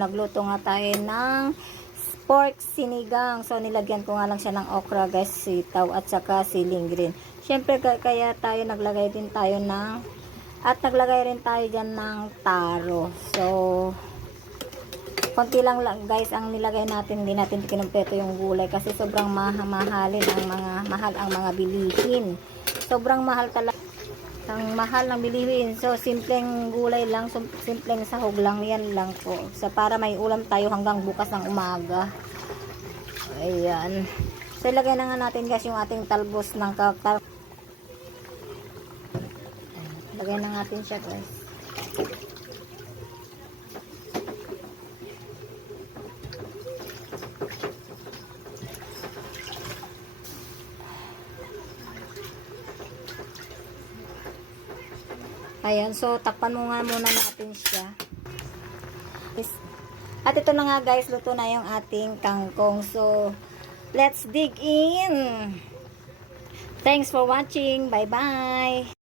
Nagluto nga tayo ng pork sinigang. So, nilagyan ko nga lang siya ng okra, guys, sitaw, at saka siling green. Siyempre, kaya tayo naglagay din tayo at naglagay rin tayo dyan ng taro. So, konti lang guys ang nilagay natin. Hindi natin kinumpleto yung gulay kasi sobrang mahal ang mga bilihin. Sobrang mahal talaga. Ang mahal ng bilihin. So, simpleng gulay lang, simpleng sahog lang, yan lang po. So, para may ulam tayo hanggang bukas ng umaga. Ayan. So, ilagay na nga natin guys yung ating talbos ng kakal. Lagay na natin siya guys. Ayan, so takpan mo nga muna natin siya. At ito na nga guys, luto na yung ating kangkong. So, let's dig in! Thanks for watching. Bye-bye!